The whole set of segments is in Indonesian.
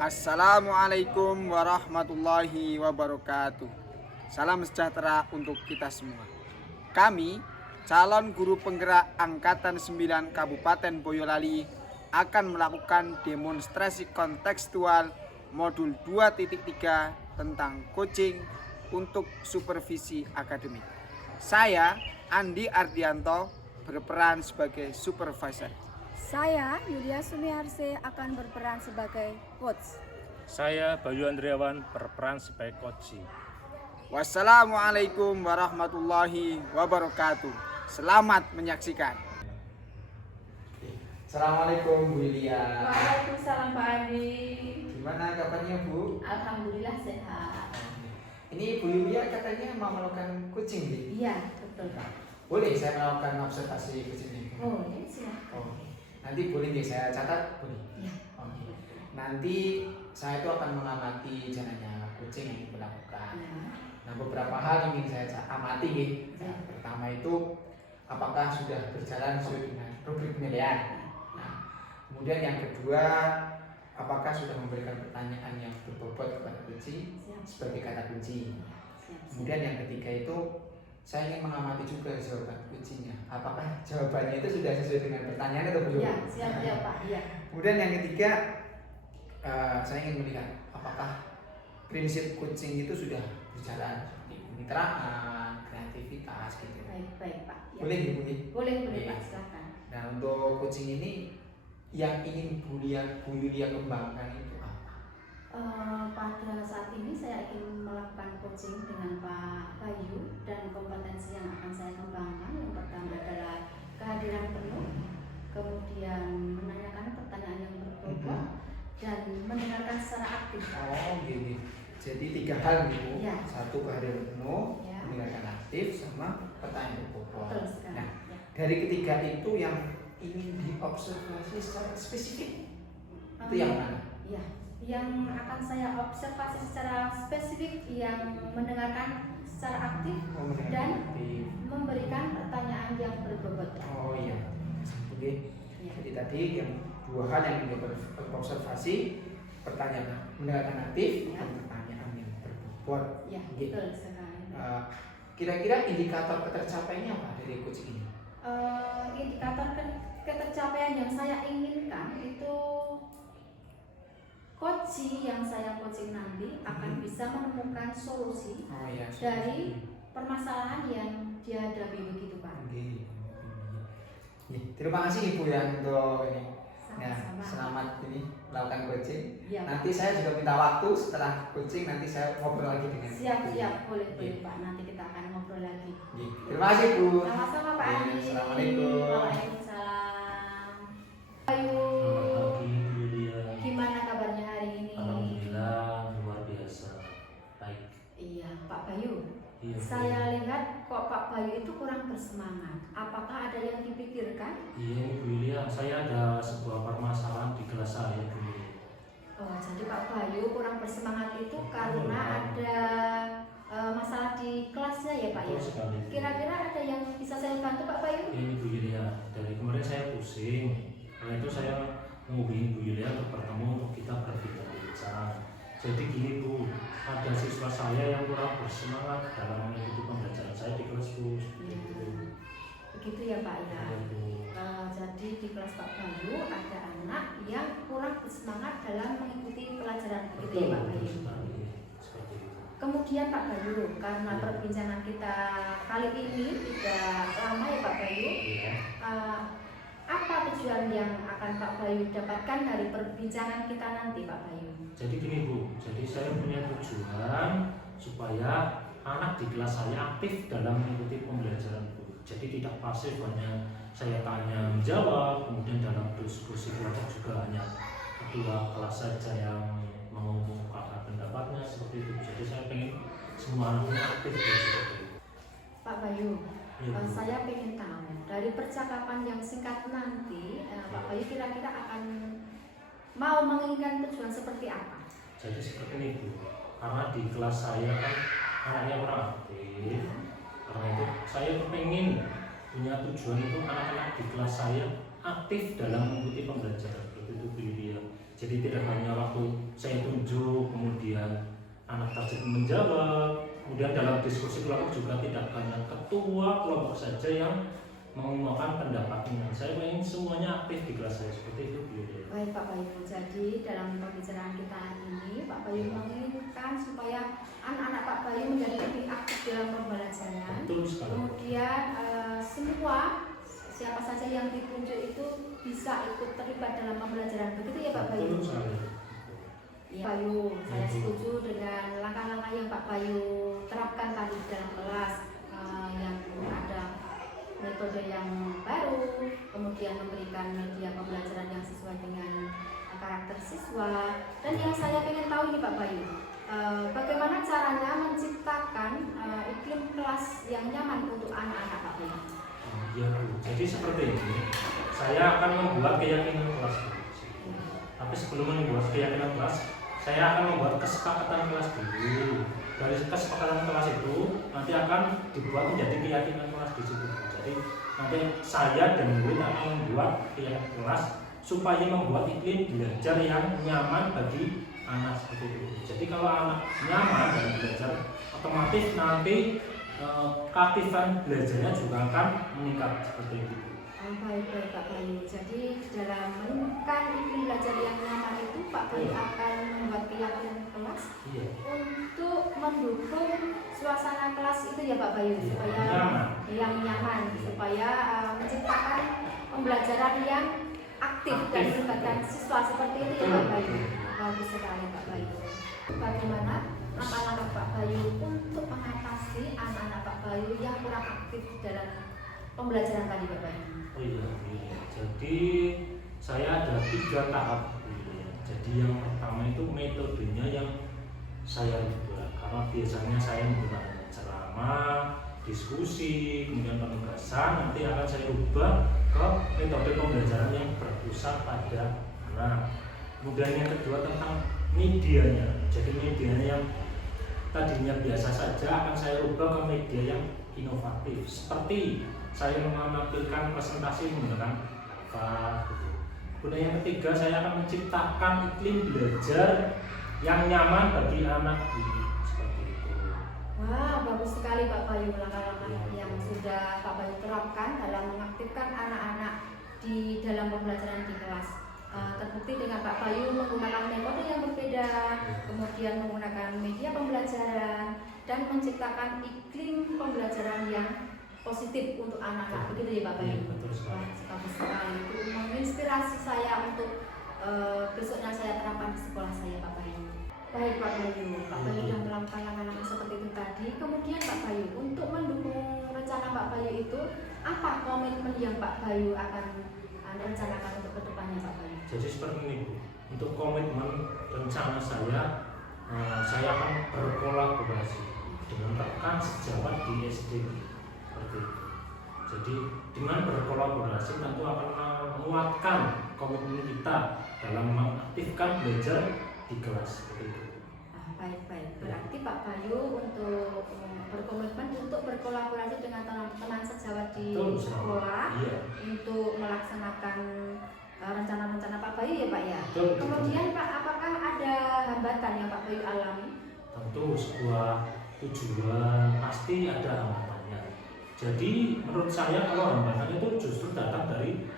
Assalamualaikum warahmatullahi wabarakatuh. Salam sejahtera untuk kita semua. Kami, calon guru penggerak Angkatan 9 Kabupaten Boyolali, akan melakukan demonstrasi kontekstual modul 2.3 tentang coaching untuk supervisi akademik. Saya, Andi Ardianto, berperan sebagai supervisor. Saya, Yulia Sumiarse, akan berperan sebagai coach. Saya, Bayu Andriawan, berperan sebagai coach. Wassalamualaikum warahmatullahi wabarakatuh. Selamat menyaksikan. Assalamualaikum Bu Yulia. Waalaikumsalam Pak Andi. Gimana kabarnya Bu? Alhamdulillah sehat. Ini Bu Yulia katanya mau melakukan coaching nih. Iya, betul Pak. Boleh saya melakukan observasi coaching? Boleh, silakan. Nanti boleh nih saya catat, boleh? Iya. Oke. Nanti saya itu akan mengamati jalannya coaching yang dilakukan. Ya. Nah, beberapa hal yang ingin saya amati nih. Ya. Pertama itu apakah sudah berjalan sesuai dengan rubrik penilaian. Nah, kemudian yang kedua, apakah sudah memberikan pertanyaan yang berbobot kepada kunci sebagai kata kunci. Kemudian yang ketiga itu saya ingin mengamati juga jawaban kuncinya. Apakah jawabannya itu sudah sesuai dengan pertanyaan atau belum? Iya, siap ya Pak. Iya. Kemudian yang ketiga, saya ingin melihat apakah prinsip coaching itu sudah berjalan seperti kemitraan, kreativitas gitu. Baik Pak. Ya. Boleh Bu? Boleh Pak, silakan. Nah, untuk coaching ini yang ingin Bu Yulia kembangkan itu apa? Pada saat ini saya ingin melakukan coaching dengan Pak Bayu, dan kompetensi yang akan saya kembangkan yang pertama adalah kehadiran penuh, kemudian menanyakan pertanyaan yang berbobot, dan mendengarkan secara aktif. Oh, gini. Jadi 3 hal Bu. Ya. 1 kehadiran penuh, Ya. mendengarkan aktif, sama pertanyaan berbobot. Betul sekali. Nah, Ya. dari ketiga itu yang ingin diobservasi secara spesifik itu yang mana? Ya, yang akan saya observasi secara spesifik yang mendengarkan secara aktif Oh, mendengarkan dan aktif. memberikan pertanyaan yang berbobot. Oh iya. Oke. Ya. Jadi tadi yang 2 hal yang ingin diobservasi, pertanyaan mendengarkan aktif Ya. dan pertanyaan yang berbobot. Ya, Oke. betul sekali. Kira-kira indikator ketercapaiannya apa dari coaching ini? Indikator ketercapaian yang saya inginkan itu coach yang saya coaching nanti akan bisa menemukan solusi Oh iya. dari permasalahan yang dihadapi, begitu Pak. Oke. Terima kasih Ibu ya untuk ini. Nah, Sama-sama. selamat ini melakukan coaching. Ya, Nanti saya juga minta waktu setelah coaching, nanti saya ngobrol lagi dengan siap Ibu. boleh Iya. Pak, nanti kita akan ngobrol lagi. Terima kasih Bu. Sama-sama Pak Iya, Andi. Assalamualaikum. Waalaikumsalam. Ayu, Selamat pagi, Bu Yulia. gimana kabarnya hari ini? Alhamdulillah, luar biasa. Baik. Iya Pak Bayu. Iya, Bu. Saya lihat kok Pak Bayu itu kurang bersemangat. Apakah ada yang dipikirkan? Iya, Bu Yulia. Saya ada sebuah permasalahan di kelas saya, Bu Yulia. Oh, jadi Pak Bayu kurang bersemangat itu karena ada masalah di kelasnya ya Pak ya? Betul sekali, Bu. Kira-kira ada yang bisa saya bantu Pak Bayu? Ini Bu Yulia, dari kemarin saya pusing. Karena itu saya menghubungi Bu Yulia untuk bertemu untuk kita berbicara. Jadi gini Bu, ada siswa saya yang kurang bersemangat dalam mengikuti pembelajaran saya di kelas Bu. Seperti Iya. itu. Begitu ya Pak ya? Iya, Bu. Jadi di kelas Pak Bayu ada anak yang kurang bersemangat dalam mengikuti pelajaran, begitu ya Pak Bayu? sekali. Seperti itu. Kemudian Pak Bayu, karena Ya. perbincangan kita kali ini tidak lama ya Pak Bayu, Iya. apa tujuan yang akan Pak Bayu dapatkan dari perbincangan kita nanti Pak Bayu? Jadi gini Bu, jadi saya punya tujuan supaya anak di kelas saya aktif dalam mengikuti pembelajaran Bu. Jadi tidak pasif hanya saya tanya menjawab, kemudian dalam diskusi kelompok juga hanya ketua kelas saja yang mengungkapkan pendapatnya seperti itu. Jadi saya pengen semua anaknya aktif Bu, seperti itu. Pak Bayu, Iya, Bu. saya ingin tahu dari percakapan yang singkat nanti, Pak Bayu kira-kira akan mau menginginkan tujuan seperti apa? Jadi seperti ini Bu, karena di kelas saya kan anaknya kurang aktif. Karena itu saya pengen punya tujuan itu anak-anak di kelas saya aktif dalam mengikuti pembelajaran, seperti itu Bu Yulia. Jadi tidak hanya waktu saya menjawab. Kemudian dalam diskusi kelompok juga tidak hanya ketua kelompok saja yang mengumumkan pendapatnya. Saya ingin semuanya aktif di kelas saya, seperti itu Bu Yulia. Baik Pak Bayu, jadi dalam pembicaraan kita ini Pak Bayu menginginkan supaya anak-anak Pak Bayu menjadi lebih aktif dalam pembelajaran. Betul sekali. Kemudian semua siapa saja yang ditunjuk itu bisa ikut terlibat dalam pembelajaran, begitu ya Pak Bayu? Betul sekali. Ya, Pak Bayu, saya setuju dengan langkah-langkah yang Pak Bayu terapkan tadi dalam kelas, yang ada metode yang baru, kemudian memberikan media pembelajaran yang sesuai dengan karakter siswa. Dan yang saya ingin tahu ini Pak Bayu, bagaimana caranya menciptakan iklim kelas yang nyaman untuk anak-anak Pak Bayu? Ya Bu, jadi seperti ini, saya akan membuat keyakinan kelas dulu. Tapi sebelum membuat keyakinan kelas, saya akan membuat kesepakatan kelas dulu. Dari kesepakatan kelas itu nanti akan dibuat menjadi keyakinan kelas di situ. Jadi nanti saya dan murid akan membuat keyakinan kelas supaya membuat iklim belajar yang nyaman bagi anak seperti itu. Jadi kalau anak nyaman dalam belajar, otomatis nanti keaktifan belajarnya juga akan meningkat seperti itu. Baik Pak Bayu. Jadi dalam menemukan iklim belajar yang nyaman itu Pak Bayu akan membuat keyakinan kelas untuk mendukung suasana kelas itu ya Pak Bayu, supaya yang nyaman, supaya menciptakan pembelajaran yang aktif dan melibatkan siswa seperti itu ya Pak Bayu. Bagus sekali Pak Bayu. Bagaimana langkah-langkah Pak Bayu untuk mengatasi anak-anak Pak Bayu yang kurang aktif dalam pembelajaran tadi Pak Bayu? Oh iya. Jadi saya ada 3 tahap. Jadi yang pertama itu metodenya yang saya rubah, karena biasanya saya menggunakan ceramah, diskusi, kemudian penugasan, nanti akan saya rubah ke metode pembelajaran yang berpusat pada anak. Kemudian yang kedua tentang medianya. Jadi medianya yang tadinya biasa saja akan saya rubah ke media yang inovatif, seperti saya menampilkan presentasi menggunakan apa gitu. Kemudian yang ketiga, saya akan menciptakan iklim belajar yang nyaman bagi anak ini, seperti itu. Wah, bagus sekali Pak Bayu, langkah-langkah yang sudah Pak Bayu terapkan dalam mengaktifkan anak-anak di dalam pembelajaran di kelas. Terbukti dengan Pak Bayu menggunakan metode yang berbeda, kemudian menggunakan media pembelajaran dan menciptakan iklim pembelajaran yang positif untuk anak-anak, begitu ya Pak Bayu? Betul sekali. Bagus sekali, itu menginspirasi saya untuk besoknya saya terapkan di sekolah saya Pak Bayu. Baik Pak Bayu, Pak Bayu sudah melakukan langkah-langkah seperti itu tadi. Kemudian Pak Bayu, untuk mendukung rencana Pak Bayu itu, apa komitmen yang Pak Bayu akan rencanakan untuk kedepannya Pak Bayu? Jadi seperti ini Bu, untuk komitmen rencana saya akan berkolaborasi dengan rekan sejawat di SD. Jadi dengan berkolaborasi tentu akan menguatkan komitmen kita dalam mengaktifkan belajar di kelas seperti itu. Baik. Berarti Pak Bayu untuk berkomitmen untuk berkolaborasi dengan teman-teman sejawat di sekolah untuk melaksanakan rencana-rencana Pak Bayu ya Pak ya. Kemudian Pak, apakah ada hambatan yang Pak Bayu alami? Tentu sebuah tujuan pasti ada hambatannya. Jadi menurut saya kalau hambatan itu justru datang dari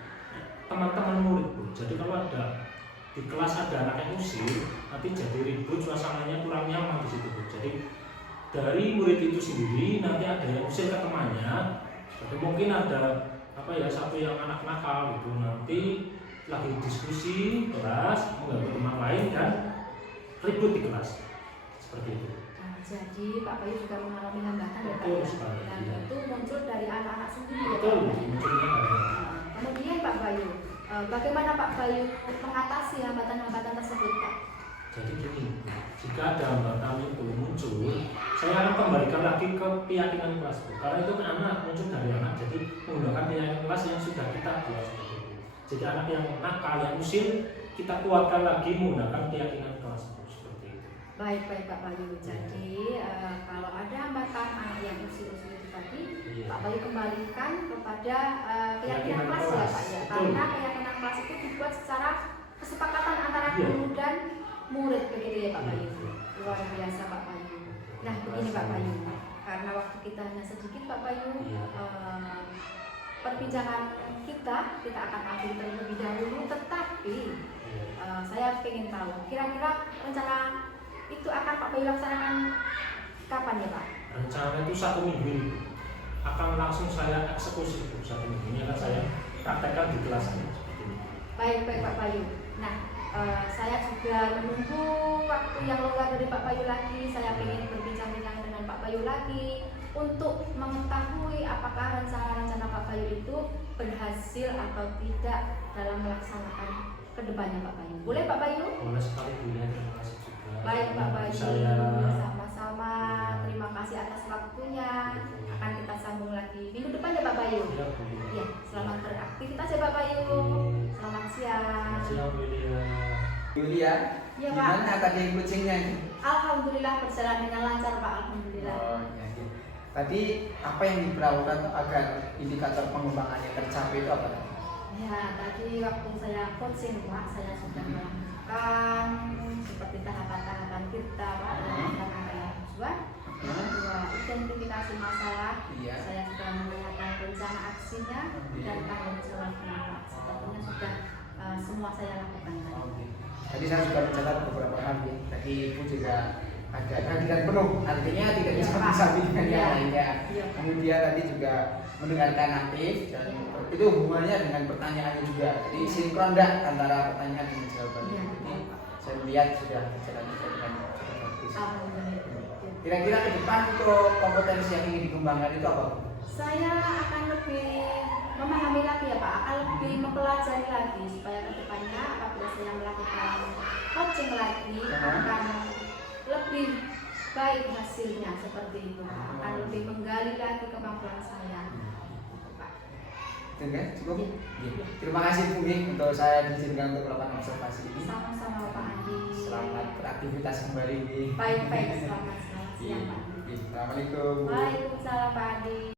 teman-teman murid Bu. Jadi kalau ada di kelas ada anak yang usil, nanti jadi ribut, suasananya kurang nyaman di situ Bu. Jadi dari murid itu sendiri nanti ada yang usil ke temannya. Jadi mungkin ada satu yang anak nakal gitu, nanti lagi diskusi kelas mengganggu teman lain dan ribut di kelas seperti itu. Jadi Pak Bayu juga mengalami hambatan ya Pak ya, dan itu muncul dari anak-anak sendiri ya Pak Bayu. Kemudian Pak Bayu, bagaimana Pak Bayu mengatasi hambatan-hambatan tersebut Pak? Jadi gini, jika ada hambatan itu muncul, saya akan kembalikan lagi ke keyakinan kelas Bu. Karena itu kan anak muncul dari anak, jadi menggunakan keyakinan kelas yang sudah kita buat seperti itu. Jadi anak yang nakal, yang usil, kita kuatkan lagi menggunakan keyakinan kelas Bu. Baik Pak Bayu. Jadi kalau ada hambatan anak yang usil-usil itu tadi, Pak Bayu kembalikan kepada keyakinan kelas ya Pak ya. Karena keyakinan kelas itu dibuat secara kesepakatan antara guru dan murid begitu ya Pak Bayu. Luar biasa Pak Bayu. Nah, begini Pak Bayu, karena waktu kita hanya sedikit Pak Bayu, Iya. perbincangan kita akan akhiri terlebih dahulu, tetapi Iya. saya ingin tahu kira-kira rencana itu akan Pak Bayu laksanakan kapan ya Pak? Rencana itu 1 minggu ini akan langsung saya eksekusi Bu. 1 minggu ini akan saya praktekkan di kelas saya seperti ini. Baik Pak Bayu. Nah, saya juga menunggu waktu yang longgar dari Pak Bayu lagi. Saya ingin berbincang-bincang dengan Pak Bayu lagi untuk mengetahui apakah rencana-rencana Pak Bayu itu berhasil atau tidak dalam melaksanakan kedepannya Pak Bayu. Boleh Pak Bayu? Boleh sekali Bu ya, terima kasih juga. Baik Pak Bayu, Saya sama-sama. Terima kasih atas waktunya. Akan kita sambung lagi minggu depan ya Pak Bayu. ya Bu. Ya, selamat beraktivitas ya Pak Bayu. Selamat siang. Siang Bu Yulia. Yulia, Iya, Pak. gimana tadi kucingnya ini? Alhamdulillah berjalan dengan lancar Pak. Alhamdulillah. Oh, ya, ya. Tadi apa yang diperlakukan agar indikator pengembangannya tercapai itu apa tadi? Ya, tadi waktu saya coaching Pak, saya sudah melakukan seperti tahapan-tahapan kita Pak, dalam rangka tujuan. Yang kedua, identifikasi masalah. Iya. Saya sudah menanyakan rencana aksinya dan tanggung jawabnya Pak. Sepertinya sudah semua saya lakukan tadi. Oke. Tadi saya juga mencatat beberapa hal ya. Tadi Ibu juga ada kehadiran penuh, artinya tidak bisa Iya, Pak. bisa dengan yang Iya. lainnya. Iya. Kemudian tadi juga mendengarkan aktif dan itu hubungannya dengan pertanyaannya juga. Jadi sinkron enggak antara pertanyaan dan jawabannya. Iya. Jadi saya melihat sudah berjalan dengan cukup bagus. Alhamdulillah. Kira-kira ke depan untuk kompetensi yang ingin dikembangkan itu apa? Saya akan lebih memahami lagi ya Pak, akan lebih mempelajari lagi supaya kedepannya apabila saya melakukan coaching lagi akan lebih baik hasilnya seperti itu Pak. Akan lebih menggali lagi kemampuan saya Pak. Itu kan? Cukup? Iya. Iya. Terima kasih Bu Ming untuk saya diizinkan untuk melakukan observasi ini. Sama-sama Pak Andi. Selamat beraktivitas kembali. Baik-baik, selamat siang Pak Andi. Assalamualaikum. Waalaikumsalam Pak Andi.